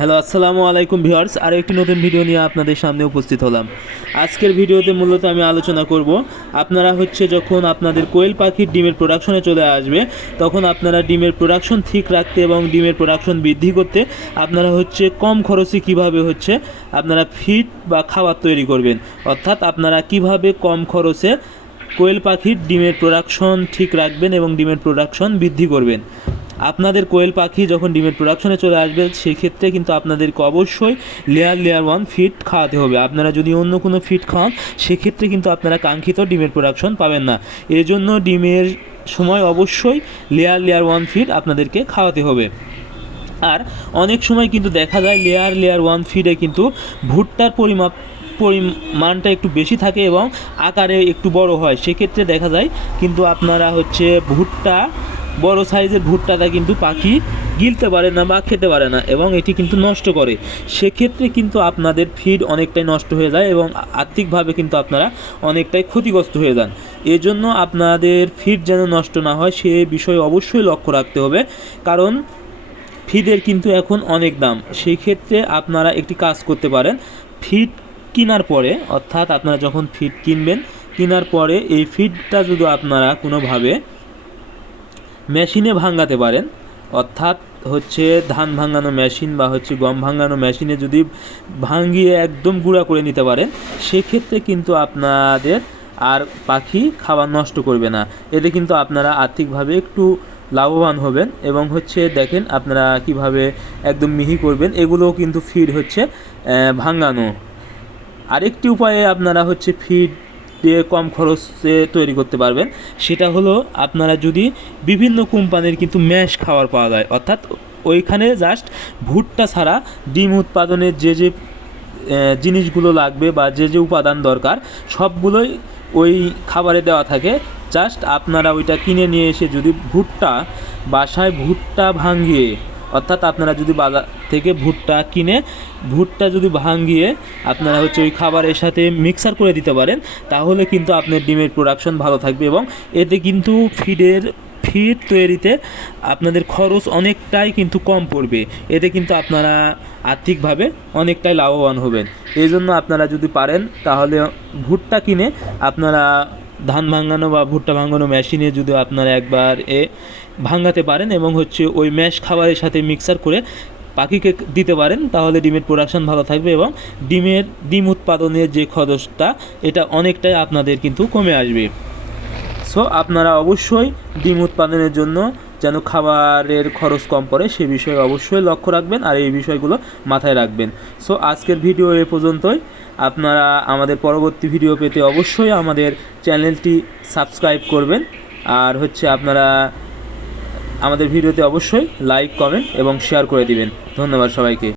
Hello, আসসালামু আলাইকুম viewers. আর একটি নতুন ভিডিও নিয়ে আপনাদের সামনে উপস্থিত হলাম। আজকের ভিডিওতে মূলত আমি আলোচনা করব, আপনারা হচ্ছে যখন আপনাদের কোয়েল পাখির ডিমের প্রোডাকশনে চলে আসবে, তখন আপনারা ডিমের প্রোডাকশন ঠিক রাখতে এবং ডিমের প্রোডাকশন বৃদ্ধি করতে আপনারা হচ্ছে কম খরচে কীভাবে হচ্ছে আপনারা ফিড বা খাবার তৈরি করবেন। অর্থাৎ আপনারা কীভাবে কম খরচে কোয়েল পাখির ডিমের প্রোডাকশন ঠিক রাখবেন এবং ডিমের প্রোডাকশন বৃদ্ধি করবেন। আপনাদের কোয়েল পাখি যখন ডিমের প্রোডাকশনে চলে আসবে, সেক্ষেত্রে কিন্তু আপনাদেরকে অবশ্যই লেয়ার লেয়ার ওয়ান ফিড খাওয়াতে হবে। আপনারা যদি অন্য কোনো ফিড খাওয়ান সেক্ষেত্রে কিন্তু আপনারা কাঙ্ক্ষিত ডিমের প্রোডাকশন পাবেন না। এজন্য ডিমের সময় অবশ্যই লেয়ার লেয়ার ওয়ান ফিড আপনাদেরকে খাওয়াতে হবে। আর অনেক সময় কিন্তু দেখা যায় লেয়ার লেয়ার ওয়ান ফিডে কিন্তু ভুট্টার পরিমাপ, পরিমাণটা একটু বেশি থাকে এবং আকারে একটু বড় হয়। সেক্ষেত্রে দেখা যায় কিন্তু আপনারা হচ্ছে ভুট্টা বড় সাইজের ভুট্টাটা কিন্তু পাখি গিলতে পারে না বা খেতে পারে না এবং এটি কিন্তু নষ্ট করে। সেক্ষেত্রে কিন্তু আপনাদের ফিড অনেকটাই নষ্ট হয়ে যায় এবং আর্থিকভাবে কিন্তু আপনারা অনেকটাই ক্ষতিগ্রস্ত হয়ে যান। এজন্য আপনাদের ফিড যেন নষ্ট না হয় সে বিষয়ে অবশ্যই লক্ষ্য রাখতে হবে। কারণ ফিডের কিন্তু এখন অনেক দাম। সেই ক্ষেত্রে আপনারা একটি কাজ করতে পারেন। ফিড কেনার পরে, অর্থাৎ আপনারা যখন ফিড কিনবেন, কেনার পরে এই ফিডটা যদি আপনারা কোনোভাবে মেশিনে ভাঙাতে পারেন। অর্থাৎ হচ্ছে ধান ভাঙানো মেশিন বা হচ্ছে গম ভাঙানো মেশিনে যদি ভাঙিয়ে একদম গুঁড়া করে নিতে পারেন, সেক্ষেত্রে কিন্তু আপনাদের আর পাখি খাবার নষ্ট করবে না। এতে কিন্তু আপনারা আর্থিকভাবে একটু লাভবান হবেন এবং হচ্ছে দেখেন আপনারা কীভাবে একদম মিহি করবেন, এগুলোও কিন্তু ফিড হচ্ছে ভাঙানো আরেকটি উপায়ে আপনারা হচ্ছে ফিড কম খরচে তৈরি করতে পারবেন, সেটা হলো আপনারা যদি বিভিন্ন কোম্পানির কিন্তু ম্যাশ খাবার পাওয়া যায়, অর্থাৎ ওইখানে জাস্ট ভুট্টা ছাড়া ডিম উৎপাদনের যে যে জিনিসগুলো লাগবে বা যে যে উপাদান দরকার, সবগুলোই ওই খাবারে দেওয়া থাকে। জাস্ট আপনারা ওইটা কিনে নিয়ে এসে যদি ভুট্টা, বাসায় ভুট্টা ভাঙিয়ে অর্থাৎ আপনারা যদি বাজার থেকে ভুট্টা কিনে, ভুট্টা যদি ভাঙিয়ে আপনারা হচ্ছে ওই খাবারের সাথে মিক্সার করে দিতে পারেন, তাহলে কিন্তু আপনার ডিমের প্রোডাকশন ভালো থাকবে এবং এতে কিন্তু ফিডের ফিড তৈরিতে আপনাদের খরচ অনেকটাই কিন্তু কম পড়বে। এতে কিন্তু আপনারা আর্থিকভাবে অনেকটাই লাভবান হবেন। এই জন্য আপনারা যদি পারেন, তাহলে ভুট্টা কিনে আপনারা ধান ভাঙানো বা ভুট্টা ভাঙানো মেশিনে যদি আপনারা একবার এ ভাঙাতে পারেন এবং হচ্ছে ওই ম্যাশ খাবারের সাথে মিক্সার করে পাখিকে দিতে পারেন, তাহলে ডিমের প্রোডাকশন ভালো থাকবে এবং ডিমের, ডিম উৎপাদনের যে খরচটা, এটা অনেকটাই আপনাদের কিন্তু কমে আসবে। সো আপনারা অবশ্যই ডিম উৎপাদনের জন্য যেন খাবারের খরচ কম পড়ে, সে বিষয়ে অবশ্যই লক্ষ্য রাখবেন আর এই বিষয়গুলো মাথায় রাখবেন। সো আজকের ভিডিও এ পর্যন্তই। আপনারা আমাদের পরবর্তী ভিডিও পেতে অবশ্যই আমাদের চ্যানেলটি সাবস্ক্রাইব করবেন। আর হচ্ছে আপনারা আমাদের ভিডিওতে অবশ্যই লাইক কমেন্ট এবং শেয়ার করে দিবেন। ধন্যবাদ সবাইকে।